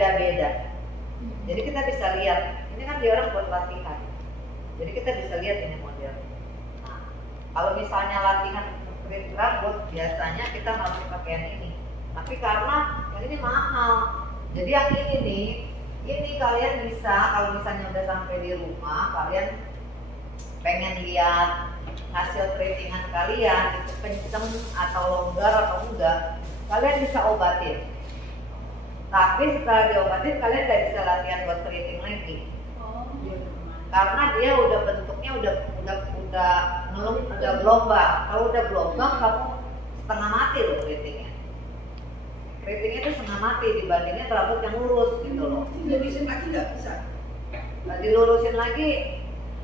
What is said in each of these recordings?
beda-beda. Jadi kita bisa lihat, ini kan dia orang buat latihan. Jadi kita bisa lihat ini model. Nah, kalau misalnya latihan keriting rambut, biasanya kita pakai pakaian ini. Tapi karena yang ini mahal, jadi yang ini nih, ini kalian bisa kalau misalnya udah sampai di rumah, kalian pengen lihat hasil keritingan kalian itu kenceng atau longgar atau enggak, kalian bisa obatin. Tapi setelah diobatin kalian nggak bisa latihan buat keriting lagi. Karena dia udah bentuknya udah ngelung, udah gelombang. Kalau udah gelombang kamu setengah mati loh keritingnya. Keritingnya itu setengah mati dibandingnya rambut yang lurus gitu loh. Dilurusin lagi nggak bisa. Dilurusin lagi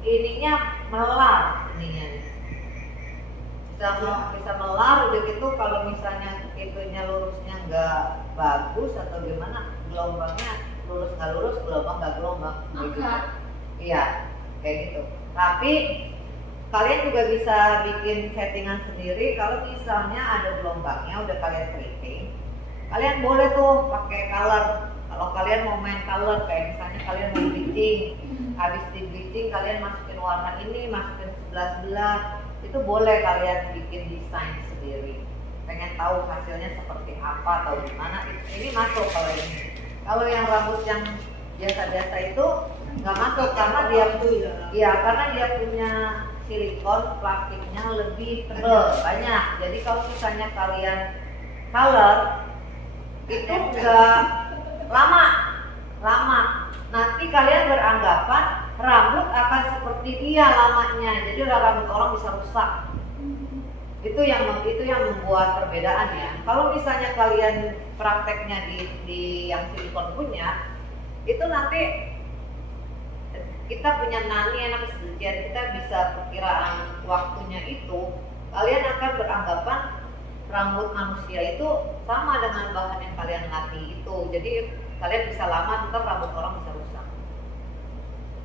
ininya melar ininya. Bisa melar udah gitu. Kalau misalnya itunya lurusnya nggak bagus atau gimana, gelombangnya lurus nggak lurus, gelombang nggak gelombang gitu. Iya kayak gitu. Tapi kalian juga bisa bikin settingan sendiri. Kalau misalnya ada gelombangnya udah kalian keriting, kalian boleh tuh pakai color. Kalau kalian mau main color, kayak misalnya kalian mau bleaching, habis di bleaching kalian masukin warna ini, masukin sebelah-sebelah, itu boleh kalian bikin desain sendiri. Pengen tahu hasilnya seperti apa atau gimana, ini masuk. Kalau ini, kalau yang rambut yang biasa-biasa itu nggak masuk karena dia karena dia punya silikon, plastiknya lebih tebal banyak. Jadi kalau misalnya kalian color itu nggak lama, nanti kalian beranggapan rambut akan seperti dia lamanya, jadi rambut orang bisa rusak. Itu yang membuat perbedaan ya. Kalau misalnya kalian prakteknya di yang silikon punya, itu nanti kita punya nani anak sekian, kita bisa perkiraan waktunya itu, kalian akan beranggapan rambut manusia itu sama dengan bahan yang kalian latih itu. Jadi kalian bisa lama, ntar rambut orang bisa rusak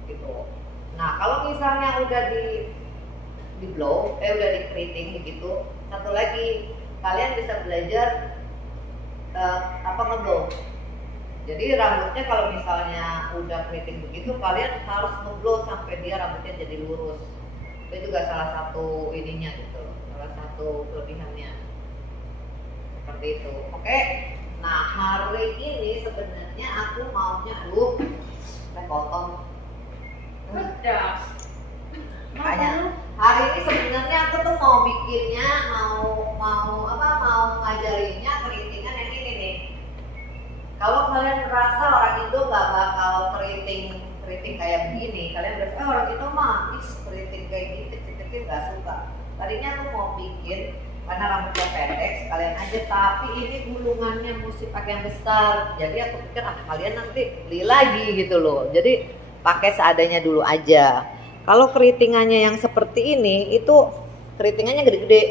gitu. Nah kalau misalnya udah di blow, udah di keriting gitu, satu lagi kalian bisa belajar ngeblow. Jadi rambutnya kalau misalnya udah keriting begitu, kalian harus ngeblow sampai dia rambutnya jadi lurus. Itu juga salah satu ininya gitu, salah satu kelebihannya. Seperti itu. Oke. Nah hari ini sebenarnya aku maunya potong. Pedas. Makanya hari ini sebenarnya aku tuh mau bikinnya, mau ngajarinnya keritingan yang ini nih. Kalau kalian merasa orang itu nggak bakal keriting kayak begini, kalian berarti orang itu mah keriting kayak gitu kecil-kecil nggak suka. Tadinya aku mau bikin karena rambutnya pendek sekalian aja, tapi ini gulungannya mesti pakai yang besar. Jadi aku pikir kalian nanti beli lagi gitu loh. Jadi pakai seadanya dulu aja. Kalau keritingannya yang seperti ini, itu keritingannya gede-gede.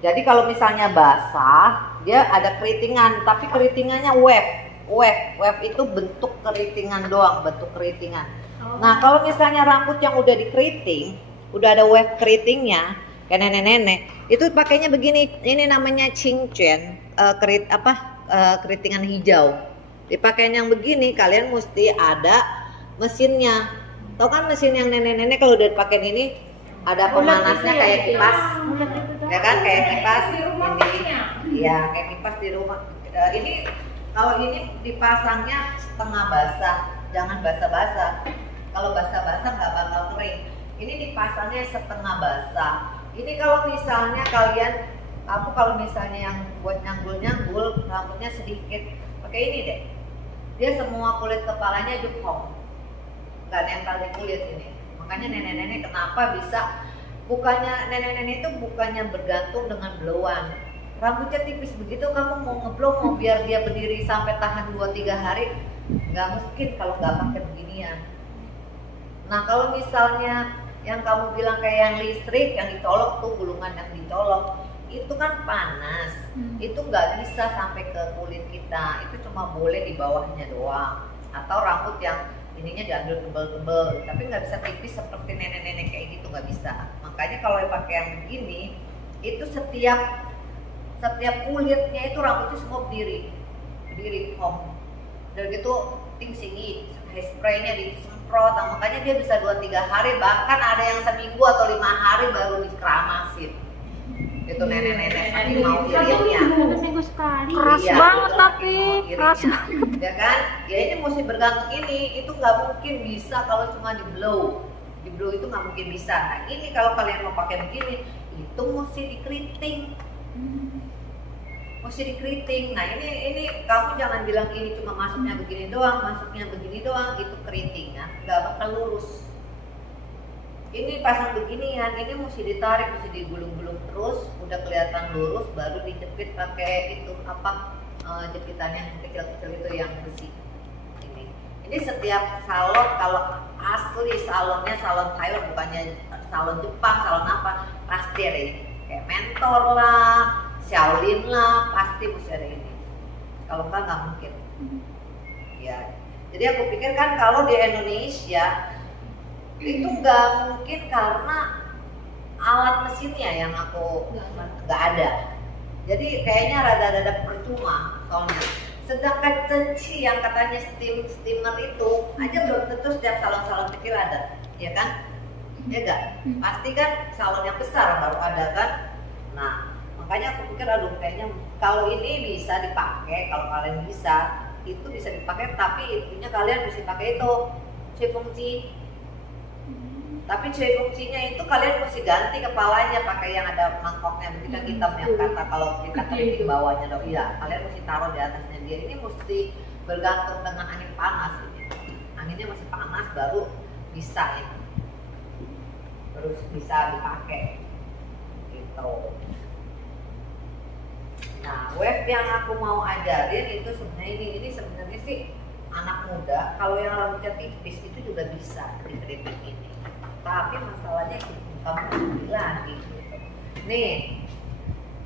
Jadi kalau misalnya basah, dia ada keritingan, tapi keritingannya wave itu bentuk keritingan doang, bentuk keritingan. Nah kalau misalnya rambut yang udah dikeriting, udah ada wave keritingnya, kayak nenek-nenek, itu pakainya begini. Ini namanya cincin, keritingan hijau. Dipakein yang begini, kalian mesti ada mesinnya. Tahu kan mesin yang nenek-nenek kalau udah dipakein ini ada pemanasnya kayak kipas, ya kan, kayak kipas ini, ya kayak kipas di rumah. Ini kalau ini dipasangnya setengah basah, jangan basah-basah. Kalau basah-basah nggak bakal kering. Ini dipasangnya setengah basah. Ini kalau misalnya kalau misalnya yang buat nyanggul rambutnya sedikit, pakai ini deh. Dia semua kulit kepalanya jepong, nggak nempel di kulit ini. Makanya nenek-nenek kenapa bisa, nenek-nenek itu bukannya bergantung dengan blowan. Rambutnya tipis begitu, kamu mau ngeblow, mau biar dia berdiri sampai tahan 2-3 hari, nggak mungkin kalau nggak pakai beginian. Nah kalau misalnya yang kamu bilang kayak yang listrik, yang dicolok tuh, gulungan yang dicolok, itu kan panas, itu nggak bisa sampai ke kulit kita, itu cuma boleh di bawahnya doang. Atau rambut yang ininya diambil tebel-tebel, tapi nggak bisa tipis seperti nenek-nenek kayak gitu, nggak bisa. Makanya kalau pakai yang begini, itu setiap kulitnya itu rambutnya semua berdiri sendiri home. Dan gitu tinggi hairspray-nya disemprot, nah, makanya dia bisa 2-3 hari, bahkan ada yang seminggu atau 5 hari baru dikeramasin. Itu nenek-nenek saking mau irilnya. Keras Iya, banget itu tapi saking mau keras irilnya. banget. Ya kan? Ya ini mesti bergantung ini, itu nggak mungkin bisa kalau cuma di blow. Di blow itu nggak mungkin bisa. Nah ini kalau kalian mau pakai begini, itu mesti dikeriting. Mesti dikeriting. Nah ini kamu jangan bilang ini cuma masuknya begini doang, itu keriting ya, nggak bakal lurus. Ini pasang beginian, ini mesti ditarik, mesti digulung-gulung terus, udah kelihatan lurus, baru dijepit pakai itu apa jepitan yang kecil-kecil itu yang besi. Ini setiap salon, kalau asli salonnya salon Thailand, bukannya salon Jepang, salon apa, pasti ada ini. Kayak Mentor lah, Shaolin lah, pasti mesti ada ini. Kalau enggak nggak mungkin. Ya, jadi aku pikir kan kalau di Indonesia itu nggak mungkin karena alat mesinnya yang aku nggak ada. Jadi kayaknya rada-rada percuma soalnya. Sedangkan Cenci yang katanya steamer itu aja belum tentu setiap salon-salon kecil ada, ya kan? Ya enggak? Pasti kan salon yang besar baru ada kan? Nah, makanya aku pikir aduh kayaknya kalau ini bisa dipakai, kalau kalian bisa, itu bisa dipakai, tapi intinya kalian mesti pakai itu Cefungci. Tapi Cefungcinya itu kalian mesti ganti kepalanya pakai yang ada mangkoknya begitu hitam yang kata kalau kita keriting bawahnya dong. Iya, kalian mesti taruh di atasnya dia. Ini mesti bergantung dengan angin panas ini. Anginnya masih panas baru bisa ini. Terus bisa dipakai gitu. Nah, wave yang aku mau ajarin itu sebenarnya ini sebenarnya sih anak muda. Kalau yang rambutnya tipis itu juga bisa dikeriting ini. Tapi masalahnya kamu sendiri lagi gitu. Nih,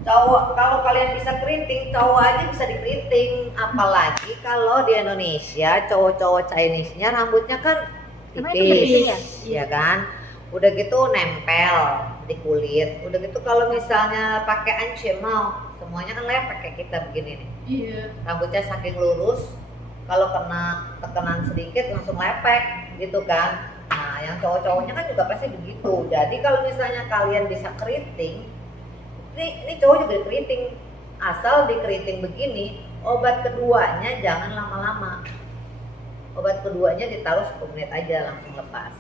cowok kalau kalian bisa keriting, cowok aja bisa dikeriting. Apalagi kalau di Indonesia cowok-cowok Chinese-nya rambutnya kan tipis, ya kan? Udah gitu nempel di kulit. Udah gitu kalau misalnya pakai ancemau, semuanya kan lepek kayak kita begini nih. Iya. Rambutnya saking lurus, kalau kena tekanan sedikit langsung lepek gitu kan. Nah, yang cowok-cowoknya kan juga pasti begitu. Jadi kalau misalnya kalian bisa keriting, ini cowok juga keriting. Asal dikeriting begini, obat keduanya jangan lama-lama. Obat keduanya ditaruh 10 menit aja langsung lepas.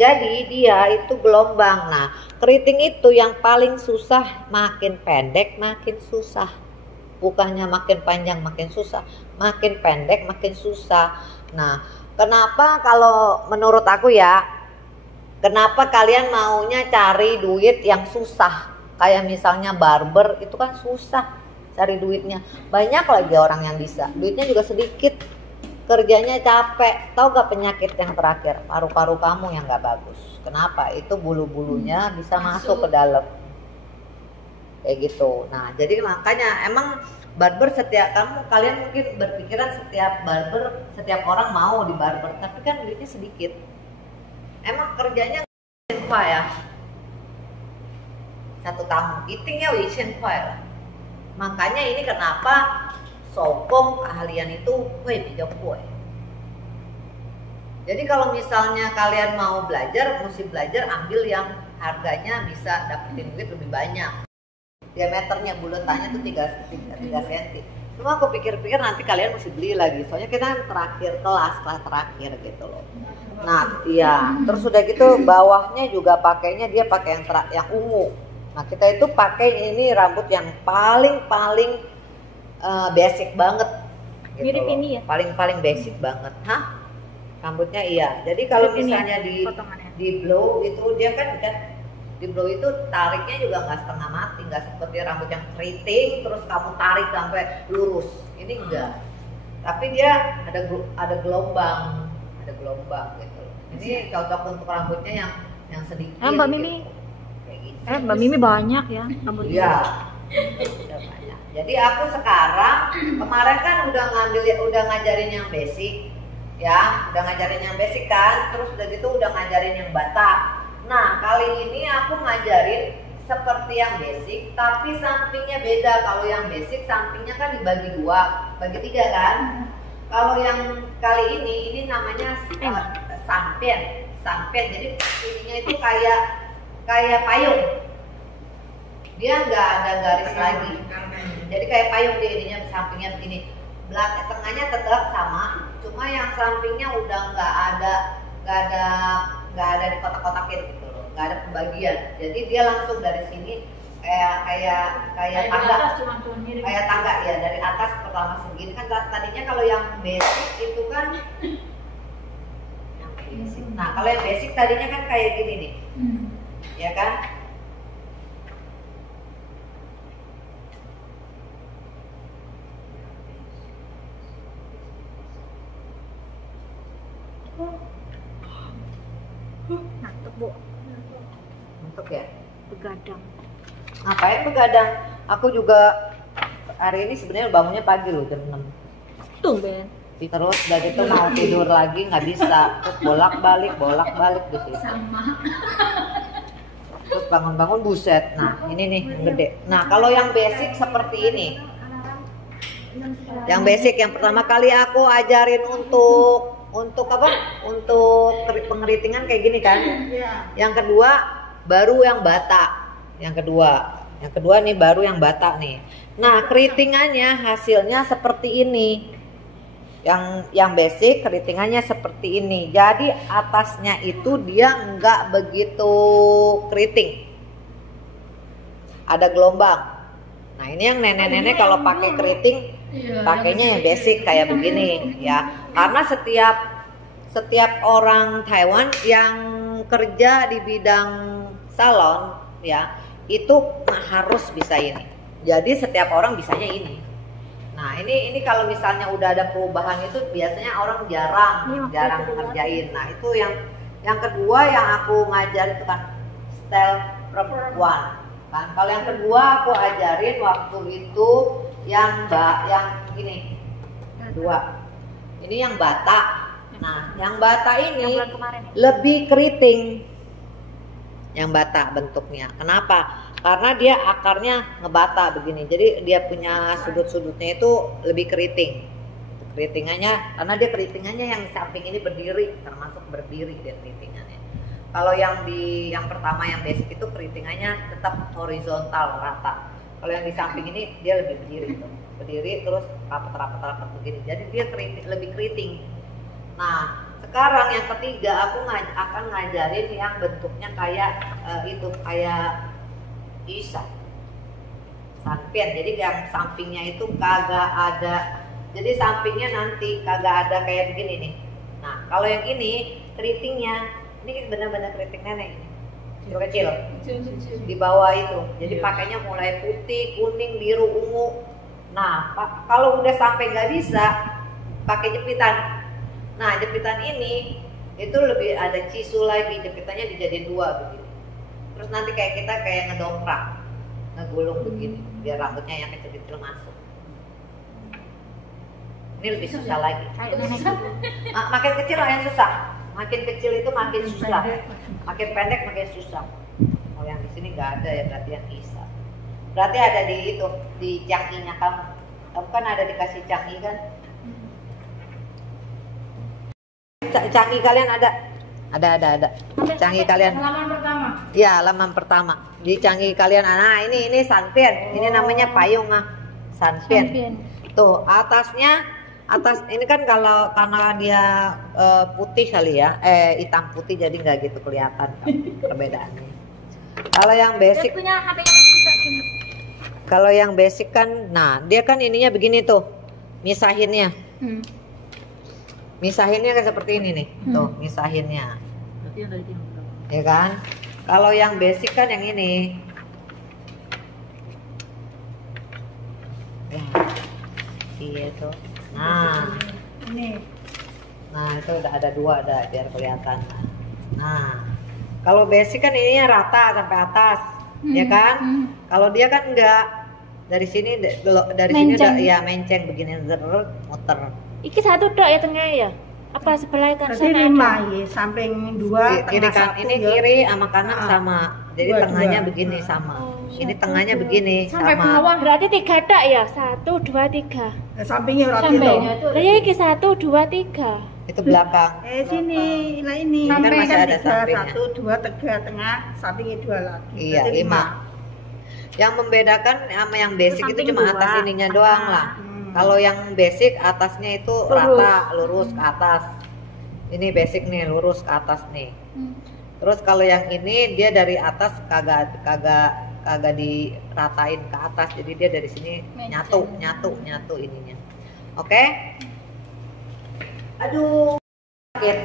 Jadi dia itu gelombang. Nah, keriting itu yang paling susah, makin pendek makin susah. Bukannya makin panjang makin susah, makin pendek makin susah. Nah, kenapa kalau menurut aku ya, kenapa kalian maunya cari duit yang susah? Kayak misalnya barber itu kan susah cari duitnya. Banyak lagi orang yang bisa, duitnya juga sedikit, kerjanya capek. Tahu gak penyakit yang terakhir? Paru-paru kamu yang gak bagus. Kenapa? Itu bulu-bulunya bisa masuk ke dalam. Kayak gitu. Nah, jadi makanya emang barber kalian mungkin berpikiran setiap orang mau di barber, tapi kan duitnya sedikit. Emang kerjanya apa ya? Satu tahun eatingnya lah. Makanya ini kenapa sokong keahlian itu kue. Jadi kalau misalnya kalian mau belajar, mesti belajar ambil yang harganya bisa dapetin duit lebih banyak. Diameternya buletannya tuh 3 cm. Cuma aku pikir-pikir nanti kalian mesti beli lagi. Soalnya kita kelas terakhir gitu loh. Nah, iya. Terus udah gitu bawahnya juga pakainya dia pakai yang ungu. Nah, kita itu pakai ini rambut yang paling basic banget. Gitu mirip loh. Ini ya. Paling basic banget. Hah? Rambutnya iya. Jadi kalau misalnya di blow itu dia kan di blow itu tariknya juga nggak setengah mati, nggak seperti rambut yang keriting terus kamu tarik sampai lurus. Ini enggak. Tapi dia ada gelombang gitu. Ini cocok untuk rambutnya yang sedikit. Mbak Mimi. Gitu. Kayak gitu. Mbak Mimi banyak ya rambutnya. Iya. Udah banyak. Jadi aku sekarang kemarin kan udah ngajarin yang basic, ya, udah ngajarin yang basic kan, terus udah gitu udah ngajarin yang Batak. Nah, kali ini aku ngajarin seperti yang basic, tapi sampingnya beda. Kalau yang basic sampingnya kan dibagi 2, bagi 3 kan. Kalau yang kali ini namanya sampen. Jadi ininya itu kayak payung. Dia nggak ada garis lagi. Jadi kayak payung dia ininya, sampingnya begini. Belakang tengahnya tetap sama, cuma yang sampingnya udah nggak ada di kotak-kotakin gitu loh, nggak ada pembagian. Jadi dia langsung dari sini kayak tangga ya, dari atas pertama segini kan. Tadinya kalau yang basic itu kan yang basic. Nah kalau yang basic tadinya kan kayak gini nih, ya kan? Ngantuk, Bu. Untuk ya. Begadang. Ngapain begadang? Aku juga hari ini sebenarnya bangunnya pagi loh, jam 6. Tumben. Terus dari itu mau tidur lagi nggak bisa, terus bolak-balik di situ. Sama. Terus bangun-bangun buset. Nah ini nih yang gede. Nah kalau yang basic seperti ini, yang basic yang pertama kali aku ajarin untuk apa? Untuk pengeritingan kayak gini kan. Yang kedua baru yang bata. Yang kedua nih baru yang bata nih. Nah keritingannya hasilnya seperti ini. Yang basic keritingannya seperti ini. Jadi atasnya itu dia nggak begitu keriting. Ada gelombang. Nah ini yang nenek-nenek kalau pakai keriting pakainya yang basic kayak begini ya. Karena setiap orang Taiwan yang kerja di bidang salon ya itu harus bisa ini. Jadi setiap orang bisanya ini. Nah ini kalau misalnya udah ada perubahan itu biasanya orang jarang ngerjain. Nah itu yang kedua yang aku ngajarin itu kan style perempuan kan. Kalau yang kedua aku ajarin waktu itu yang gini dua. Ini yang bata. Nah yang bata ini lebih keriting. Yang bata bentuknya. Kenapa? Karena dia akarnya ngebata begini. Jadi dia punya sudut-sudutnya itu lebih keriting. Keritingannya karena dia keritingannya yang samping ini berdiri, termasuk berdiri dia keritingannya. Kalau yang pertama yang basic itu keritingannya tetap horizontal rata. Kalau yang di samping ini dia lebih berdiri tuh. Berdiri terus rapat begini. Jadi dia lebih keriting. Nah, sekarang yang ketiga aku akan ngajarin yang bentuknya kayak kayak isa sampian. Jadi yang sampingnya itu kagak ada. Jadi sampingnya nanti kagak ada kayak begini nih. Nah, kalau yang ini keritingnya ini benar-benar keriting nenek. Kecil di bawah itu. Jadi pakainya mulai putih, kuning, biru, ungu. Nah, kalau udah sampai nggak bisa pakai jepitan. Nah jepitan ini itu lebih ada cisu lagi, jepitannya dijadiin 2 begini. Terus nanti kayak kita kayak ngedongkrak, ngegulung begini, biar rambutnya yang kecil-kecil masuk. Ini lebih susah lagi. Makin kecil yang susah, makin kecil itu makin susah, makin pendek makin susah. Oh yang di sini nggak ada ya, berarti yang isa. Berarti ada di canggihnya kamu. Kamu kan ada dikasih canggih kan? Canggih kalian ada. Canggih kalian. Halaman pertama. Ya, halaman pertama. Di canggih kalian. Nah, ini sanpian. Ini namanya payung sanpian. Tuh, atas ini kan karena dia putih kali ya. Hitam putih jadi nggak gitu kelihatan perbedaannya. Kalau yang basic Kalau yang basic kan, nah, dia kan ininya begini tuh. Misahinnya. Misahinnya kayak seperti ini nih, tuh misahinnya, ya kan? Kalau yang basic kan yang ini, iya tuh. Nah, itu udah ada 2 ada biar kelihatan. Nah, kalau basic kan ininya rata sampai atas, ya kan? Kalau dia kan enggak, dari sini sini udah ya menceng begini, muter. Iki satu tok ya tengah ya? Apa sebelah kan Berarti sana 5 ada? ya, samping 2, Kiri tengah kan 1 ini ya. kiri sama kanan Ah. sama. Jadi Dua, tengahnya dua. begini sama. Oh, Ini satu, tengahnya dua. begini Sampai sama. bawah. Berarti 3 tak ya? 1, 2, 3. Sampingnya berarti Sampingnya itu. itu. Lah ya iki 1, 2, 3. Itu belakang. Sini, lah ini. Ini kan Sampai masih ada 3, sampingnya. 1, 2, 3 tengah, sampingnya 2 lagi. Iya, Berarti 5. Yang membedakan sama yang basic itu Samping cuma 2. atas ininya doang lah. Kalau yang basic atasnya itu rata, lurus ke atas. Ini basic nih, lurus ke atas nih. Terus kalau yang ini dia dari atas kagak diratain ke atas, jadi dia dari sini nyatu ininya. Oke? Aduh, sakit.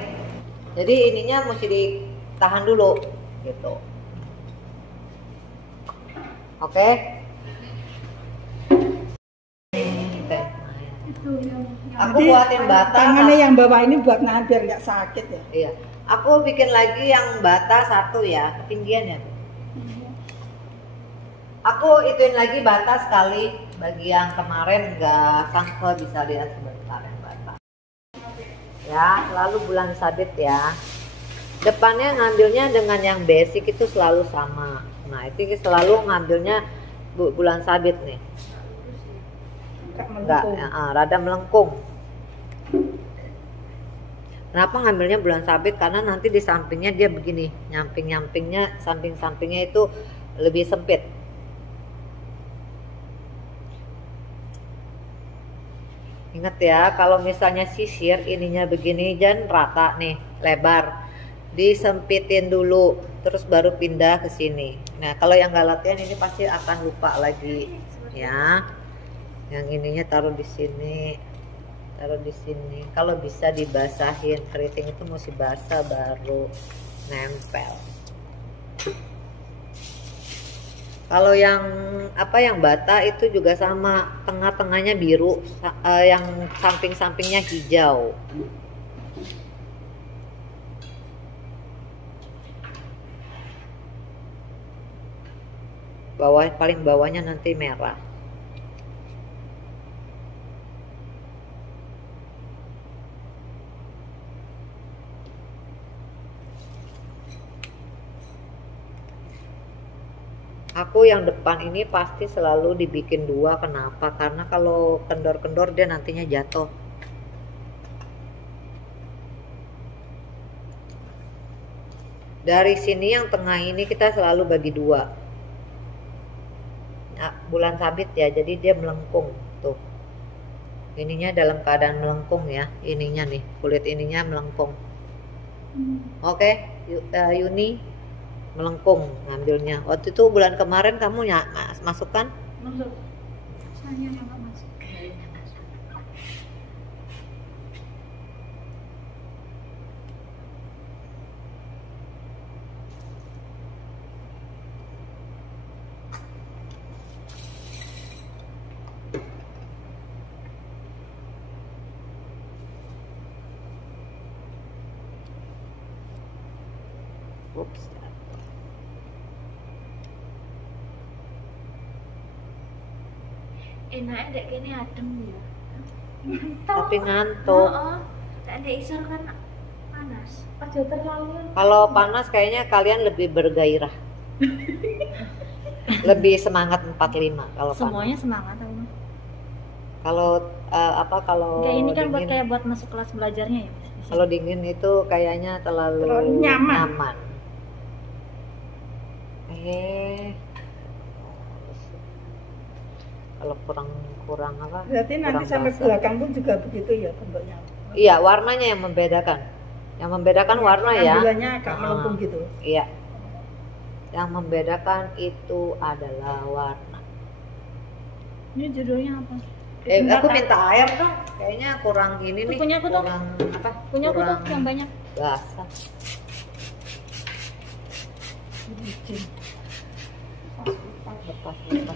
Jadi ininya mesti ditahan dulu, gitu. Oke? Aku buatin bata. Tangannya yang bawah ini buat nahan biar nggak sakit ya. Iya. Aku bikin lagi yang bata 1 ya, ketinggiannya. Aku ituin lagi bata sekali, bagi yang kemarin nggak sangka bisa lihat sebentar yang bata. Ya, selalu bulan sabit ya. Depannya ngambilnya dengan yang basic itu selalu sama. Nah, itu selalu ngambilnya bulan sabit nih. Enggak, rada melengkung. Kenapa ngambilnya bulan sabit? Karena nanti di sampingnya dia begini, nyamping-nyampingnya, samping-sampingnya itu lebih sempit. Ingat ya, kalau misalnya sisir ininya begini dan rata nih, lebar. Disempitin dulu, terus baru pindah ke sini. Nah, kalau yang nggak latihan ini pasti akan lupa lagi, ya. Yang ininya taruh di sini. Taruh di sini. Kalau bisa dibasahin, keriting itu mesti basah baru nempel. Kalau yang yang bata itu juga sama, tengah-tengahnya biru, yang samping-sampingnya hijau. Paling bawahnya nanti merah. Aku yang depan ini pasti selalu dibikin 2. Kenapa? Karena kalau kendor-kendor dia nantinya jatuh. Dari sini yang tengah ini kita selalu bagi 2. Nah, bulan sabit ya, jadi dia melengkung tuh. Ininya dalam keadaan melengkung ya, ininya nih, kulit ininya melengkung. Oke, Yuni melengkung ngambilnya. Waktu itu bulan kemarin kamu masukkan? Masuk. Saya nggak masuk. Ups. Enaknya dek kene adem ya. Tapi ngantuk. Tak ada isor kan panas. Aja terlalu. Kalau panas kayaknya kalian lebih bergairah. Lebih semangat 45 kalau panas. Semuanya semangat aku. Kalau kalau Kayak ini kan buat dingin, kayak buat masuk kelas belajarnya ya. Mas? kalau dingin itu kayaknya terlalu nyaman. Kalau kurang apa? Berarti nanti kurang sampai basah. belakang pun juga begitu ya bentuknya. Iya, warnanya yang membedakan. Yang membedakan warna ya. Tampilannya agak melengkung gitu. Iya. Yang membedakan itu adalah warna. Ini judulnya apa? Aku minta air dong. Kayaknya kurang ini nih. Punya aku tuh. Kurang apa? Punya aku tuh kurang yang banyak. basah. Lepas dulu.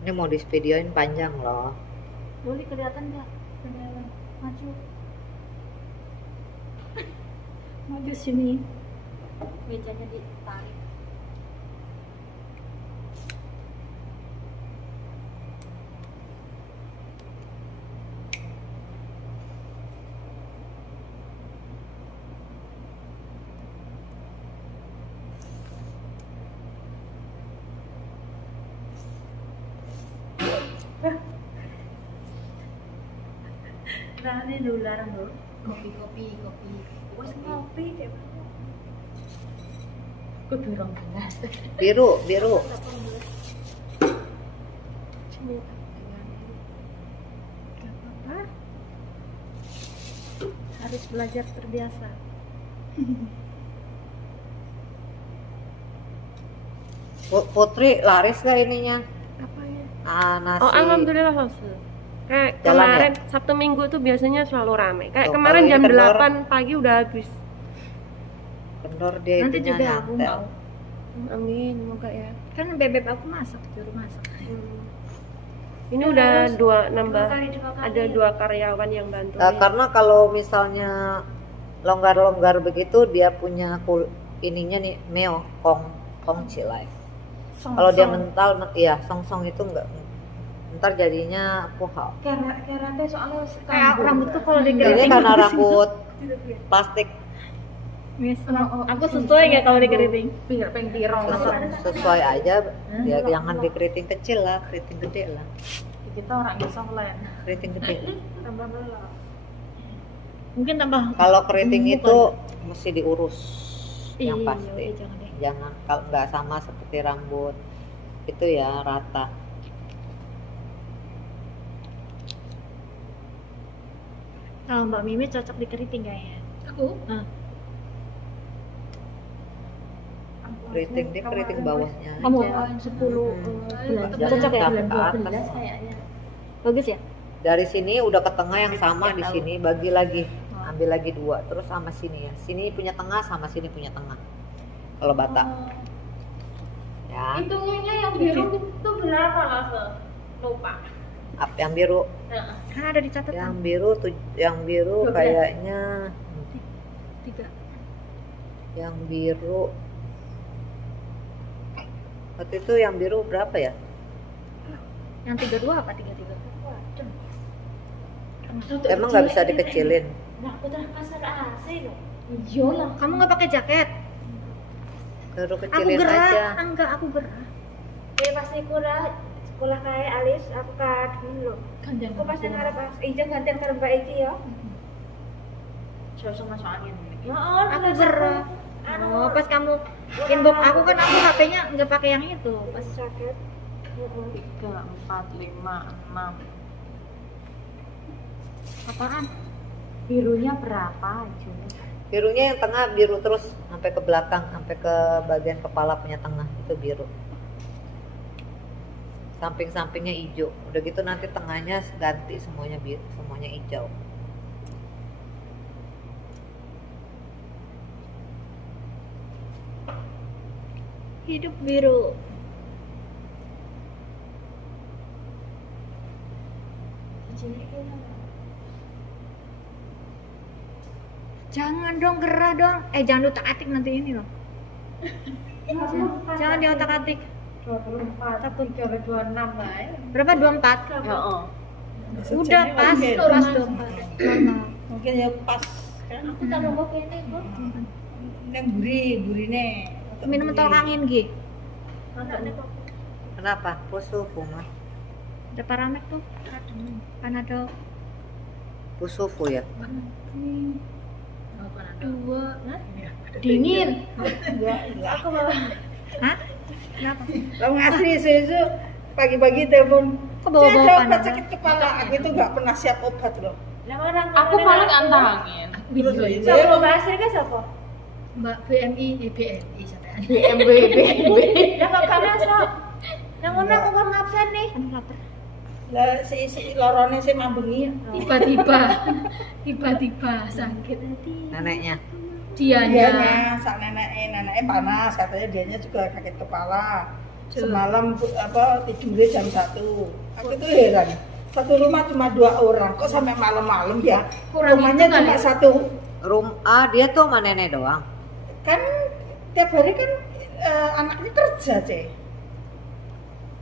Ini mau di videoin panjang loh. Boleh kelihatan nggak? Maju. Maju sini. Mejanya ditarik. Nah, ini dulu larang dulu. Kopi. Wes ngopi deh. Kudu 12. Biru. Sini. Gak apa-apa. Harus belajar terbiasa. Putri laris gak ininya? Apa ya? Nasi. Oh, alhamdulillah langsung. Kayak Jalan kemarin Sabtu Minggu tuh biasanya selalu rame. Kayak Tuh, kemarin kalau jam ini kendor. 8 pagi udah habis. Kendor dia Nanti itunya juga aku nyantel. mau. Amin, semoga ya. Kan bebek aku masak, juru masak. Ini Ya, udah harus dua dua nambah. kali. Ada 2 karyawan yang bantu. Karena kalau misalnya longgar-longgar begitu dia punya ininya nih meo kong cilai. Kalau dia mental, iya song itu enggak. Ntar jadinya puhau. Karate soalnya kayak rambutku kalau Ini digeriting. karena rambut plastik Aku sesuai nggak kalau digeriting? sesuai aja. Ya jangan dikeriting kecil lah, keriting gede lah. Kita orang Isoland. Keriting gede. Mungkin tambah. Kalau keriting gemuk itu mesti diurus yang Iya, pasti. jangan deh. Jangan kalau nggak sama seperti rambut itu ya rata. Kalau Mbak Mimi cocok dikeriting kayaknya. Aku? Keriting dia keriting bawahnya. Kamu aja. 10 Jangan cocok ya? sampai ke atas. Bagus ya? Dari sini udah ke tengah yang sama di sini bagi lagi. Ambil lagi 2 terus sama sini ya. Sini punya tengah sama sini punya tengah. Kalau Batak. Ya. Hitungannya yang biru itu berapa lah, Lupa. Apa yang biru? Kan ada di catatan. Yang biru 12. kayaknya 3. yang biru. Waktu itu yang biru berapa ya? Yang 32 apa 33? Emang nggak bisa dikecilin. Nah, udah kasar AC loh. Iya lah. Kamu nggak pakai jaket? Baru Aku kecilin gerah. aja. Enggak, aku gerah. Pasti sekolah kayak alis aku kadung loh. Aku pasti ngarep ijo gantian karo Mbak iki ya. Sosok masuk angin. Heeh, Aku gerah. Anu, Oh, pas kamu inbox aku kan aku HP-nya nggak pakai yang itu. pas jaket. 3, 4, 5, 6. Apaan? Birunya berapa, Ju? Birunya yang tengah biru terus sampai ke belakang, sampai ke bagian kepala punya tengah itu biru. Samping-sampingnya hijau. Udah gitu nanti tengahnya ganti semuanya biru, semuanya hijau. Hidup biru. Jangan dong, gerah dong. Jangan utak-atik nanti ini loh. Jangan di otak-atik. 24, takut 26 lah. Berapa? 24? Heeh. Udah pas, pas 24. Mungkin ya pas kan. Aku tak nunggu kene kok. Neng burine. Minum tolak angin Gi. Kenapa? Pusu mah. Ada Paramek tuh. Panadol. Pusufu ya. 2. Dingin. Aku Hah? Kenapa? Lo ngasih susu pagi-pagi telepon. Kok bawa-bawa Saya ada obat Panadol? sakit kepala. Aku itu nggak pernah siap obat loh. Aku paling antangin. Terus loh, Siapa bahasa kan siapa? Mbak BMI, BMI sampai BMWB. Lah kok kana sok. Nang ngono aku mau ngabsen nih. Kan lapar. lah si lorone si mambengi. Tiba-tiba sakit. Neneknya. Dianya. Dianya sak neneknya panas katanya dianya juga sakit kepala. Semalam tidurnya jam 1. Aku tuh heran. Satu rumah cuma 2 orang, kok sampai malam-malam ya? Rumahnya cuma satu. Dia tuh sama nenek doang. Kan tiap hari kan anaknya kerja, Cek.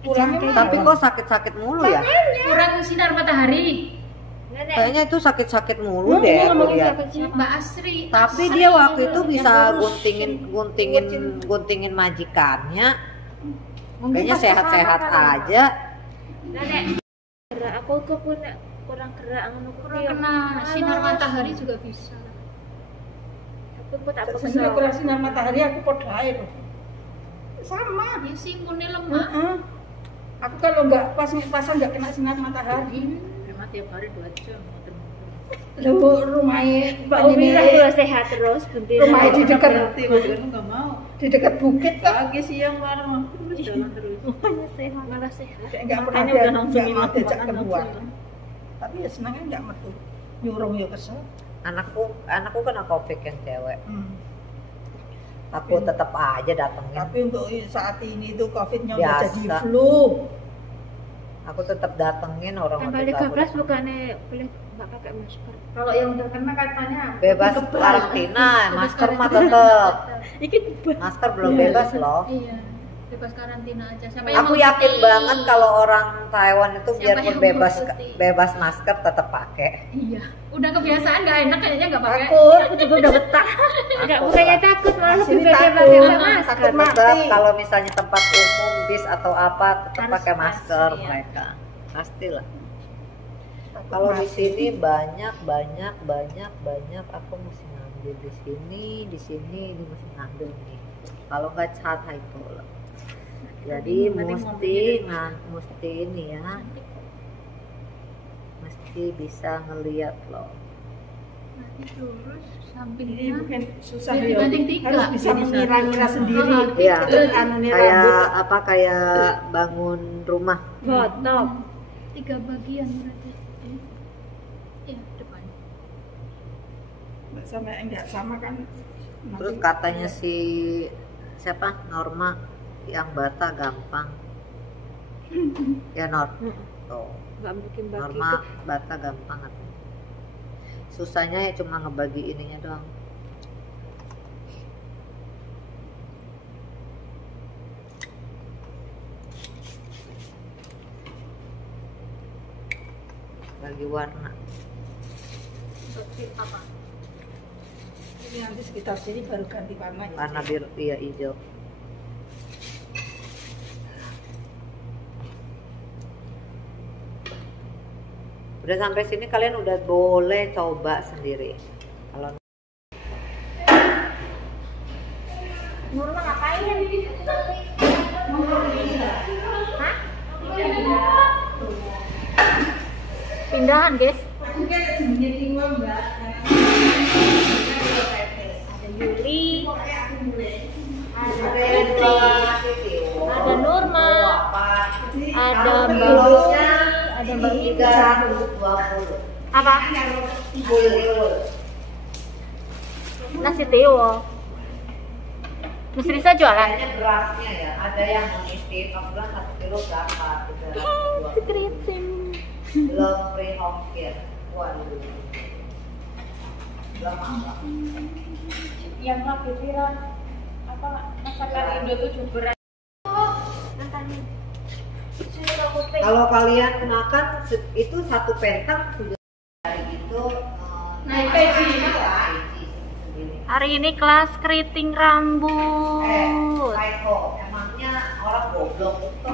Pulangnya Tapi malam. kok sakit-sakit mulu ya? Kurang sinar matahari. Kayaknya itu sakit-sakit mulu deh aku lihat. Mbak Asri. Tapi dia waktu itu bisa guntingin majikannya. Kayaknya sehat-sehat aja. Nenek, gerak aku kurang gerak anu Kurang kena sinar matahari juga bisa. aku tak Sebenarnya kurang sinar matahari aku podo ae loh. Sama. Ya sih mune lemah. Aku kalau nggak pasang nggak kena sinar matahari. Cuma tiap hari 2 jam. Lu rumahnya Mbak Umi lah sehat terus buntir. rumahnya di dekat Enggak mau. di dekat bukit kan. Pagi siang malam terus jalan terus. Makanya sehat, malah sehat. Kayak nggak pernah Makanya udah dia langsung nggak mau makan diajak langsung. keluar. Tapi ya senangnya nggak metu. Nyurung ya kesel. Anakku kena covid yang cewek. Aku tetap aja datengin. Tapi untuk saat ini tuh COVID-nya udah Biasa. jadi flu. Aku tetap datengin orang Tanggal 13 bukannya boleh nggak pakai masker. Kalau yang terkena katanya bebas karantina, masker mah tetap. Masker belum bebas loh. Iya. Bebas karantina aja. Siapa Aku mau yakin cuti? banget kalau orang Taiwan itu Siapa biarpun yang bebas mau cuti? bebas masker tetap pakai. Iya. Udah kebiasaan nggak enak kayaknya nggak pakai. takut, aku juga udah betah. Enggak, bukannya takut, malah lebih Sini beda takut. pakai masker. Takut mati. Tetap kalau misalnya tempat umum, bis atau apa tetap Harus pakai masker masker, ya. mereka. Pastilah. Kalau di sini banyak aku mesti ngambil di sini ini mesti ngambil nih. Kalau nggak cat itu loh. Jadi mesti ini ya. Mesti bisa ngelihat loh. Nanti lurus Ini sampingnya. bukan susah Jadi ya. banding 3. Harus bisa mengira-ngira sendiri. Iya. Anu nih rambut. Kayak bangun rumah. Gotong. 3 bagian berarti. Iya, depan. Sama enggak sama kan. Terus katanya si siapa Norma yang bata gampang. Ya Nor. Tuh. Nggak mungkin bagi Norma bata gampang katanya. Susahnya ya cuma ngebagi ininya doang. Bagi warna. Apa? Ini nanti sekitar sini baru ganti warna. ya. Warna biru iya hijau. Udah sampai sini kalian udah boleh coba sendiri. Kalau Nurma ngapain? Hah? Pindahan, guys. Ada Yuli, ada Nurma, ada Mbak Lucy, ada Mbak Ida. 320. Apa? Nasi Teo. Mas Risa jualan. Kayaknya berasnya ya, ada yang menitip, aku bilang 1 kilo berapa? 320. Sekriting. Belum free home care. Waduh. Belum apa. Yang lagi viral apa masakan Indo tuh juga. Kalau kalian makan itu 1 pentang sudah hari itu Naik keji. Hari ini kelas keriting rambut. Psycho, emangnya orang goblok itu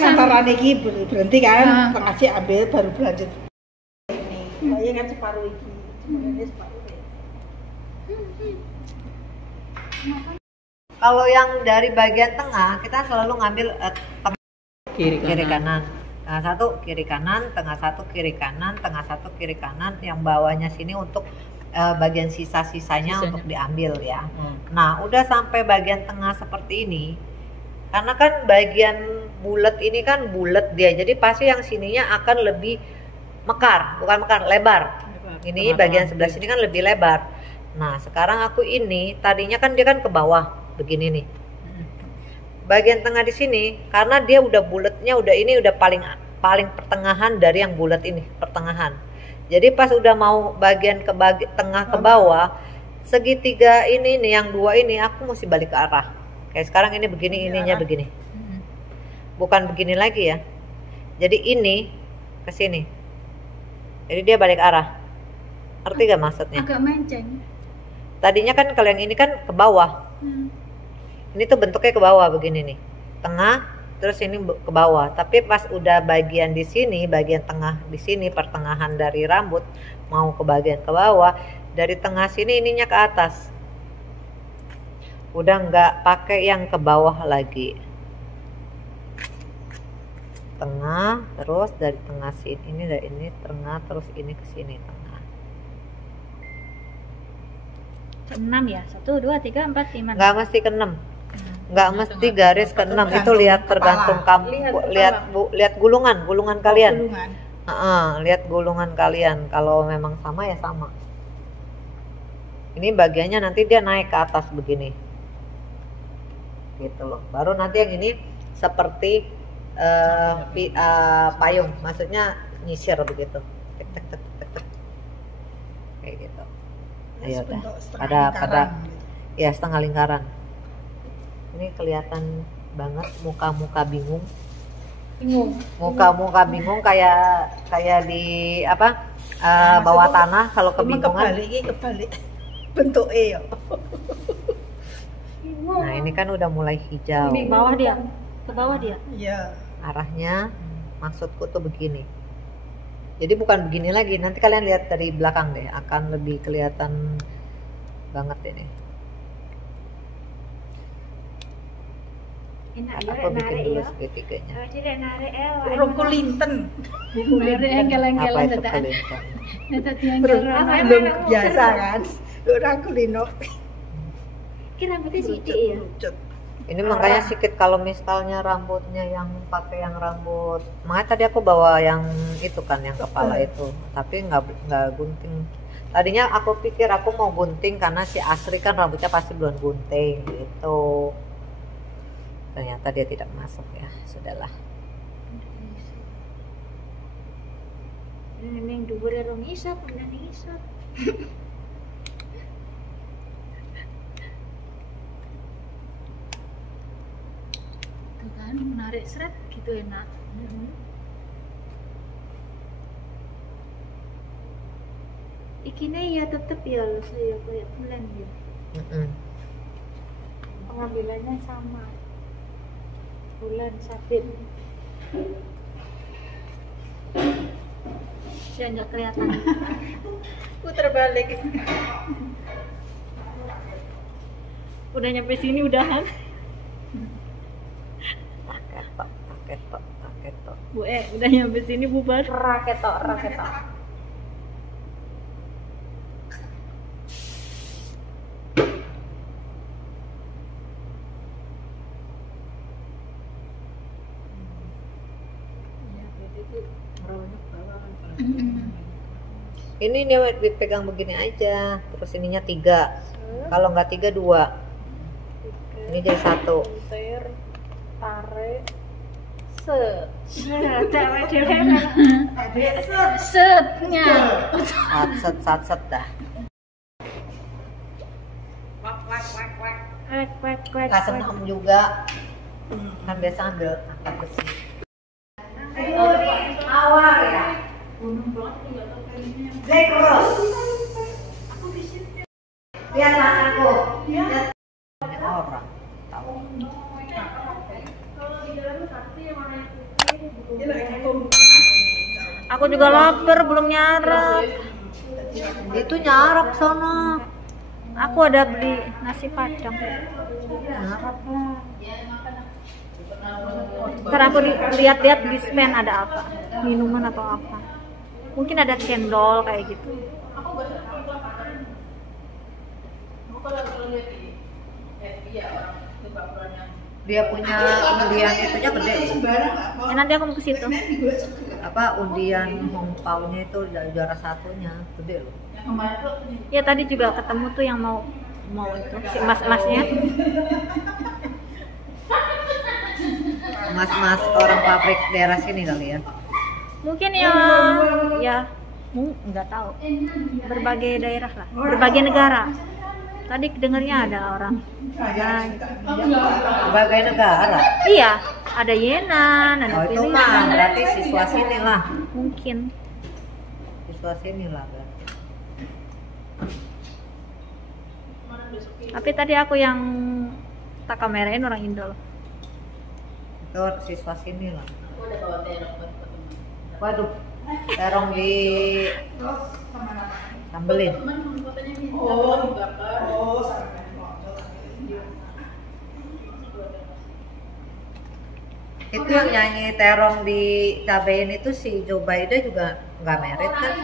Antara iki berhenti kan, Nah. tengah sih ambil baru berlanjut. Ini, saya kan separuh iki, sebenarnya separuh. kalau yang dari bagian tengah kita selalu ngambil Kiri kiri kanan. Tengah 1 kiri kanan, tengah 1 kiri kanan, tengah 1 kiri kanan, yang bawahnya sini untuk bagian sisa-sisanya untuk diambil ya. Nah, udah sampai bagian tengah seperti ini. Karena kan bagian bulat ini kan bulat dia. Jadi pasti yang sininya akan lebih mekar, bukan mekar, lebar. Ini bagian sebelah sini kan lebih lebar. Nah, sekarang aku ini tadinya kan dia kan ke bawah begini nih. bagian tengah di sini karena dia udah bulatnya, udah ini udah paling pertengahan dari yang bulat ini, pertengahan. Jadi pas udah mau bagian tengah ke bawah, segitiga ini nih yang dua ini aku mesti balik ke arah. Kayak sekarang ini begini, ininya begini. Bukan begini lagi ya. Jadi ini ke sini. Jadi dia balik arah. Ngerti gak maksudnya? Agak menceng. Tadinya kan kalau yang ini kan ke bawah. Ini tuh bentuknya ke bawah begini nih. Tengah, terus ini ke bawah. Tapi pas udah bagian di sini, bagian tengah di sini, pertengahan dari rambut mau ke bagian ke bawah, dari tengah sini ininya ke atas. Udah nggak pakai yang ke bawah lagi. Tengah, terus dari tengah sini, ini dari ini tengah, terus ini ke sini tengah. 6 ya? 1, 2, 3, 4, 5. Nggak mesti ke 6. Nggak mesti garis ke 6. Itu lihat tergantung kamu. Lihat gulungan kalian. Lihat gulungan kalian. Kalau memang sama ya sama. Ini bagiannya nanti dia naik ke atas begini. Gitu loh. Baru nanti yang ini seperti payung, maksudnya nyisir begitu. Tek tek tek tek tek. Kayak gitu. Ayo pada ya setengah lingkaran. Ini kelihatan banget muka-muka bingung. Muka-muka bingung kayak di apa? Bawah tanah kalau kebingungan. Kebalik. Bentuk ya. Nah, ini kan udah mulai hijau. Ke bawah dia. Ke bawah dia. Iya. Arahnya maksudku tuh begini. Jadi bukan begini lagi. Nanti kalian lihat dari belakang deh, akan lebih kelihatan banget ini. Aku bikin dulu segitiganya. Urung kulinten. Apa itu kelintan? Belum biasa kan. Orang kulino. Kira rambutnya sidik ya. Ini makanya sedikit kalau misalnya rambutnya yang pakai yang rambut. Makanya tadi aku bawa yang itu kan, yang kepala itu. Tapi nggak gunting. Tadinya aku pikir aku mau gunting karena si Asri kan rambutnya pasti belum gunting gitu. Ternyata dia tidak masuk ya. Sudahlah. Ini yang dhuwur rong isap, bener isap. Kan menarik seret gitu enak. Ikine ya tetep ya lo saya kayak bulan ya. Pengambilannya sama. Bulan sabit. Saya nggak kelihatan. Putar balik. Udah nyampe sini udahan. Raketok. Bu udah nyampe sini bubar. Raketok. Ini dia dipegang begini aja, terus ininya 3. Kalau nggak 3, 2. Ini jadi 1. Tarik. Setnya. Sat dah. Kwek. Nggak senam juga. Kan biasa ambil angkat besi. Awal ya. Black Rose. Lihat tanganku. Lihat orang tahu. Aku juga lapar, belum nyarap. Itu nyarap sono. Aku ada beli nasi padang. Nyarap lah. Ntar aku lihat-lihat di stand ada apa, minuman atau apa. Mungkin ada cendol kayak gitu. Dia punya undian itunya gede. Ya, nanti aku mau ke situ. Apa undian hongpaunya itu juara 1-nya gede loh. Ya tadi juga ketemu tuh yang mau itu si mas-masnya. mas-mas orang pabrik daerah sini kali ya. Mungkin ya nggak tahu. Berbagai daerah lah, berbagai negara. Tadi dengarnya ada orang. Berbagai negara. Iya, ada Yenan, ada Oh itu Filipina. mah berarti siswa sini lah. Mungkin. Siswa sini lah berarti. Tapi tadi aku yang tak kamerain orang Indo loh. Itu siswa sini lah. Waduh, terong di sambelin. Itu yang nyanyi terong di cabein itu si Joe Biden juga nggak merit kan?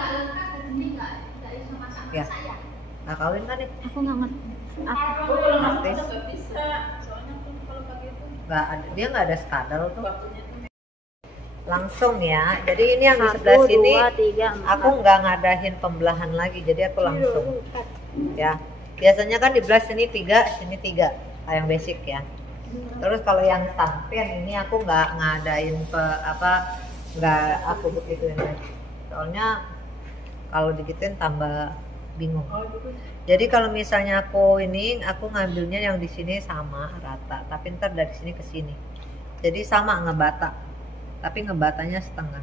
Ya, nggak kawin kan ya? Aku nggak ngerti. Apa? Artis. Nggak ada, dia nggak ada skandal tuh. Langsung ya. Jadi ini yang di sebelah 1, sini 2, 3, 4. aku nggak ngadain pembelahan lagi, jadi aku langsung. Ya, biasanya kan di belah sini 3, sini 3, yang basic ya. Terus kalau yang sampian ini aku nggak ngadain nggak aku begituin lagi. Soalnya kalau digituin tambah bingung. Jadi kalau misalnya aku ngambilnya yang di sini sama rata, tapi ntar dari sini ke sini. Jadi sama ngebata, tapi ngebatanya setengah.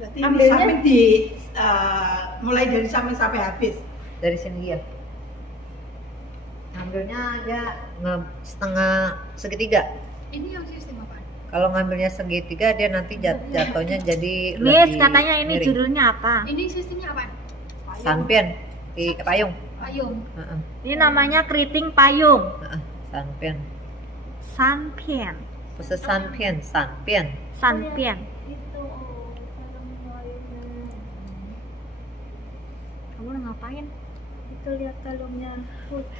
Berarti ini samping mulai dari samping sampai habis. Dari sini ya. Ngambilnya aja setengah segitiga. Ini yang sistem apa? Kalau ngambilnya segitiga dia nanti jatuhnya jadi Miss, lebih katanya ini miring. judulnya apa? Ini sistemnya apa? Sampian di payung. Payung. Heeh, Ini namanya keriting payung. heeh, sampian. Sanpian. Khusus sampian. Sanpian. Kamu udah ngapain? Itu lihat kalungnya.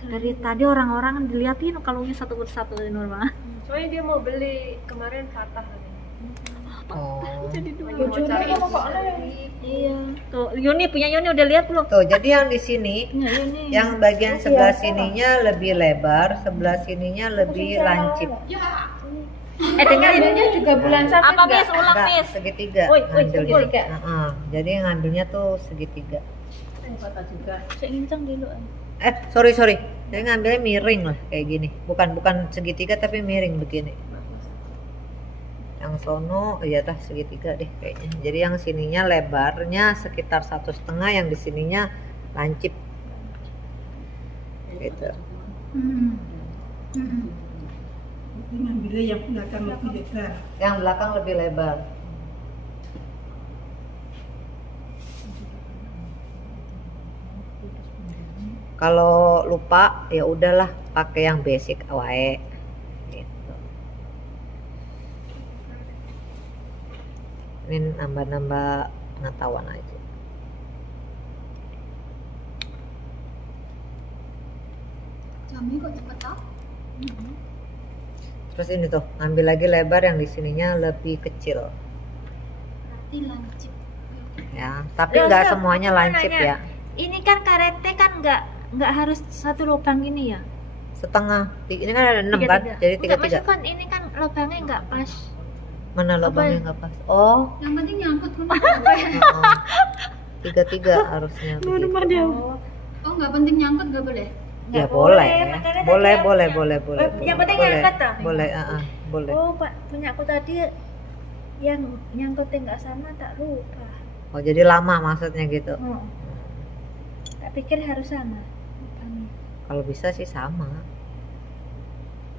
Dari tadi orang-orang diliatin kalungnya satu persatu di normal. Soalnya dia mau beli kemarin patah. Oh. Lagi mau cari Iya. Tuh, punya Yuni udah lihat belum? Tuh, jadi yang di sini, Punya Yuni. yang bagian sebelah sininya lebih lebar, sebelah sininya lebih lancip. Dengerin. juga bulan satu. Apa Miss? Ulang Enggak, Miss. segitiga Woi, ngambilnya. segitiga. Heeh, jadi ngambilnya tuh segitiga. Saya ngincang dulu. Sorry. Saya ngambilnya miring lah kayak gini. Bukan segitiga tapi miring begini. Yang sono ya tah segitiga deh kayaknya. Jadi yang sininya lebarnya sekitar 1,5, yang di sininya lancip. Gitu. Ini ngambilnya yang belakang lebih lebar. Yang belakang lebih lebar. Kalau lupa ya udahlah pakai yang basic wae. Gitu. Ini nambah-nambah pengetahuan aja. Kami kok cepet tau? Terus ini tuh ngambil lagi lebar yang di sininya lebih kecil. Berarti lancip. Ya, tapi nggak semuanya lancip ya. Ini kan karete kan nggak harus satu lubang gini ya? Setengah. Ini kan ada 6 kan? Jadi Enggak, 3-3. maksudnya kan ini kan lubangnya nggak pas. Mana lubangnya nggak pas? Oh, Yang penting nyangkut kan. 3-3 harusnya. begitu. Oh nggak penting nyangkut nggak boleh. Ya Nggak boleh. makanya Boleh, tadi boleh, yang- boleh. yang penting Boleh. ngangkat toh? Boleh, boleh. Oh, Pak, punya aku tadi yang nyangkutnya nggak sama tak lupa. Oh, jadi lama maksudnya gitu. Oh. Tak pikir harus sama. lubangnya. Kalau bisa sih sama.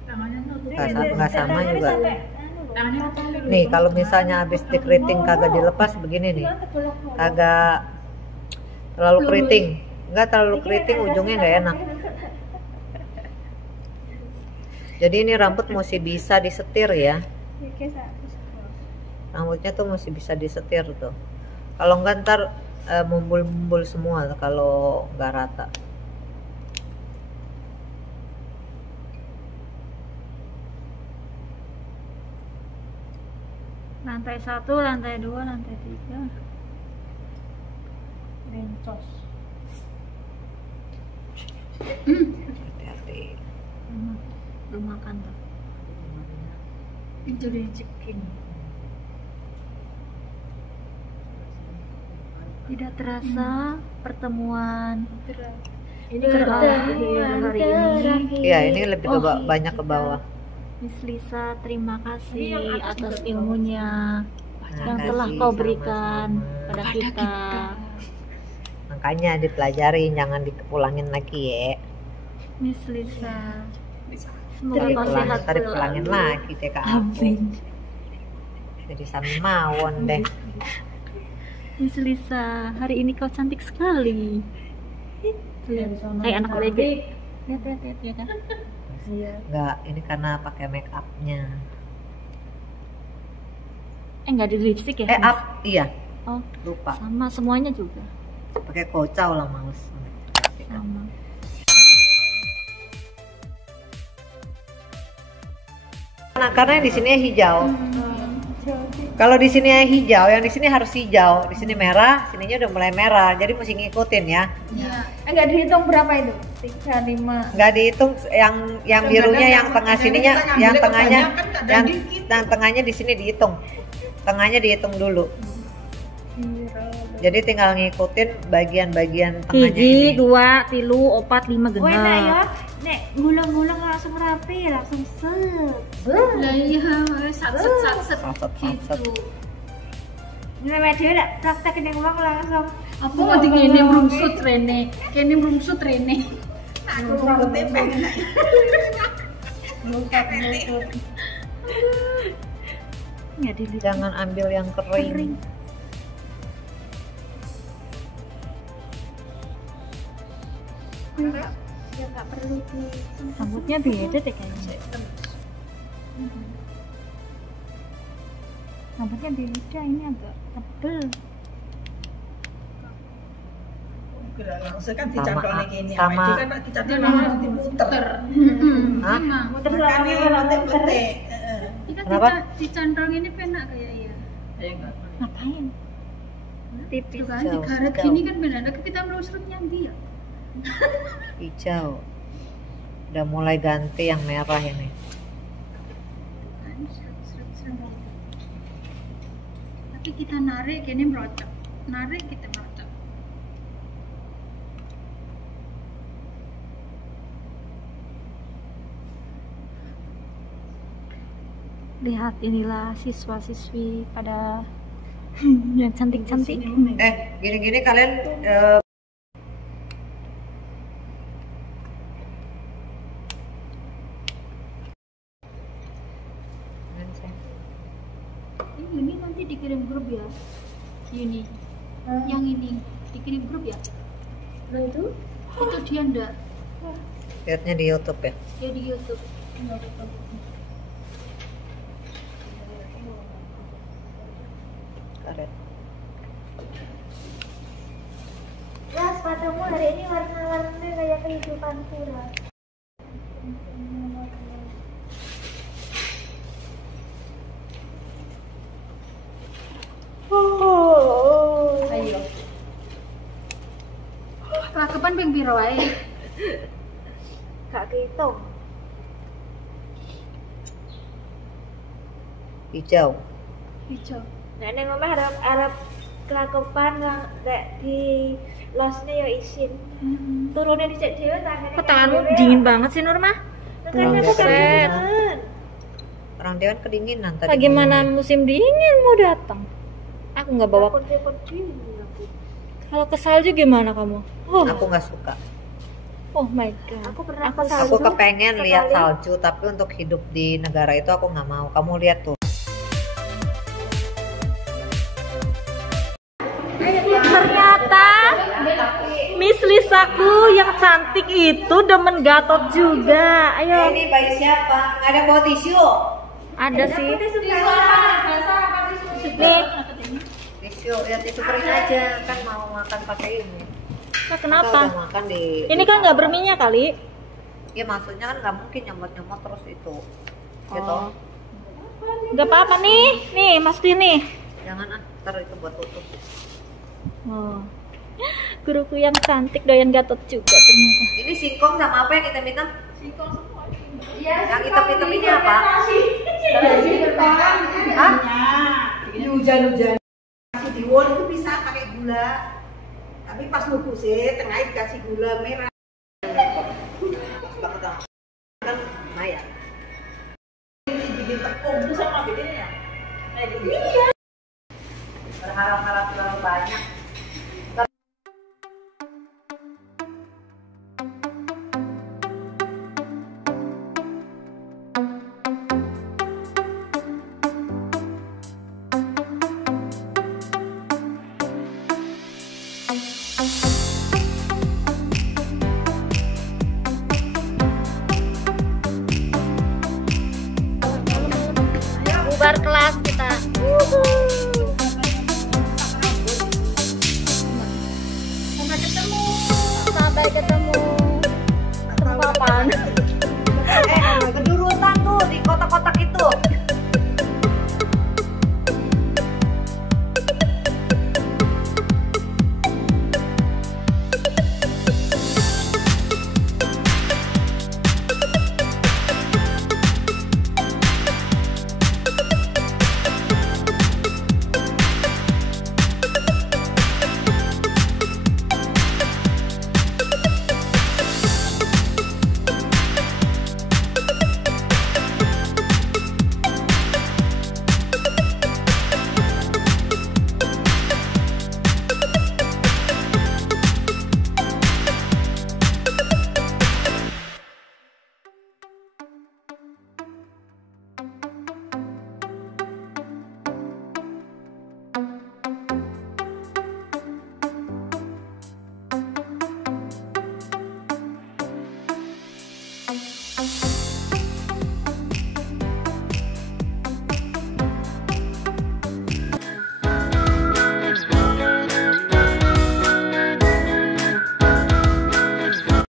Tangannya tuh. Nggak sama Tangannya juga. sampai anu loh, Tangannya mata- Nih, kalau misalnya habis dikeriting kagak dilepas begini nih. Kagak terlalu keriting. Enggak terlalu keriting, ujungnya nggak enak. Jadi ini rambut mesti bisa disetir ya. Rambutnya tuh mesti bisa disetir tuh. Kalau enggak ntar mumbul-mumbul semua kalau nggak rata. Lantai 1, lantai 2, lantai 3. Bencos. Hati-hati. Belum makan tuh. Itu dicekin. Tidak terasa pertemuan ini terakhir hari ini. Iya, ini lebih ke banyak ke bawah. Miss Lisa, terima kasih atas ilmunya yang Makasih, telah kau berikan sama-sama. pada kita. Makanya dipelajarin, jangan dipulangin lagi ya. Miss Lisa, semoga kau Pulang, sehat ntar dipulangin selalu. lagi deh ke aku. Amin. Jadi sama mawon deh. Miss Lisa, hari ini kau cantik sekali. Lihat, kayak anak bebek. Lihat ya kan? Enggak, ini karena pakai make upnya. Enggak ada lipstick ya? Iya, Oh, lupa. sama semuanya juga. Pakai kocau lah, males. Sama. Karena di sini hijau. Kalau di sini hijau, yang di sini harus hijau. Di sini merah, sininya udah mulai merah. Jadi mesti ngikutin ya. Enggak dihitung berapa itu? 3, 5. Nggak dihitung yang birunya yang tengah sininya, yang tengahnya di sini dihitung. Tengahnya dihitung dulu. Jadi tinggal ngikutin bagian-bagian tengahnya Hiji, ini. 2, 3, 4, 5 Oh enak ya. genap. Nek ngulang-ngulang langsung rapi, langsung set. Lah iya, satset Saset-saset. Nek dhewe nek praktek ning ulang langsung. Apa ngerti kene mrungsut rene. Kene mrungsut rene. Aku rambutnya pengen. Enggak dilihat. Jangan ambil yang kering. Ya enggak perlu di Rambutnya beda deh kayaknya. Rambutnya beda, ini agak tebel. Langsung kan dicantolnya gini. Sama. Itu kan dicantolnya harus diputer. Hah? muter Makanya rambut-rambut. Iya Kenapa? dicandrong ini penak kayak ya. Ngapain? tipis. Juga kan digaret gini kan benar. Kita merusutnya dia. Hijau. Udah mulai ganti yang merah ini. Kan seret. Tapi kita narik kene merocok. Narik kita merocok. Lihat, inilah siswa-siswi pada yang cantik-cantik. Gini-gini kalian Ini nanti dikirim grup ya. Ini. Yang ini dikirim grup ya. Nah itu Itu dia ndak. lihatnya di YouTube ya. Dia di YouTube. Karet. ya sepatumu hari ini warna-warnanya kayak kehidupan pura. Ayo. Kapan ping piro wae? Gak kehitung. Hijau. Hijau. Nah neng omah arep kelakupan nek di losnya ya isin. Turunin dicek dhewe tangane. Kok tanganmu dingin banget sih, Nurma? Makanya aku Buset. kedinginan. Orang Dewan kedinginan tadi. Bagaimana musim dingin mau datang? Aku nggak bawa. Takut dingin aku. Kalau ke salju gimana kamu? Aku nggak suka. Oh my god. Aku pernah Aku ke salju. Aku kepengen lihat sekali. salju, tapi untuk hidup di negara itu aku nggak mau. Kamu lihat tuh. Ternyata Miss Lisaku yang cantik itu demen Gatot juga. Ayo. Ini bayi siapa? Nggak ada bawa tisu. Ada sih. Nih, Tisu, ya tisu kering aja. Kan mau makan pakai ini. Nah, Kita kenapa? udah makan di. Ini kan nggak berminyak kali. Ya maksudnya kan nggak mungkin nyomot-nyomot terus itu. Gitu. Oh. Nggak apa-apa nih. Nih, masukin nih. Jangan ntar itu buat tutup. Oh. Guruku yang cantik doyan Gatot juga ternyata. Ini singkong sama apa yang hitam-hitam? Singkong semua. Yang hitam-hitam ini apa? Hujan-hujan kasih diwon itu bisa pakai gula. Tapi pas ngukusnya tengah dikasih gula merah. Kan Maya. Bikin tepung itu sama bedanya. Kayak gini. Berharap-harap terlalu banyak. Bubar kelas.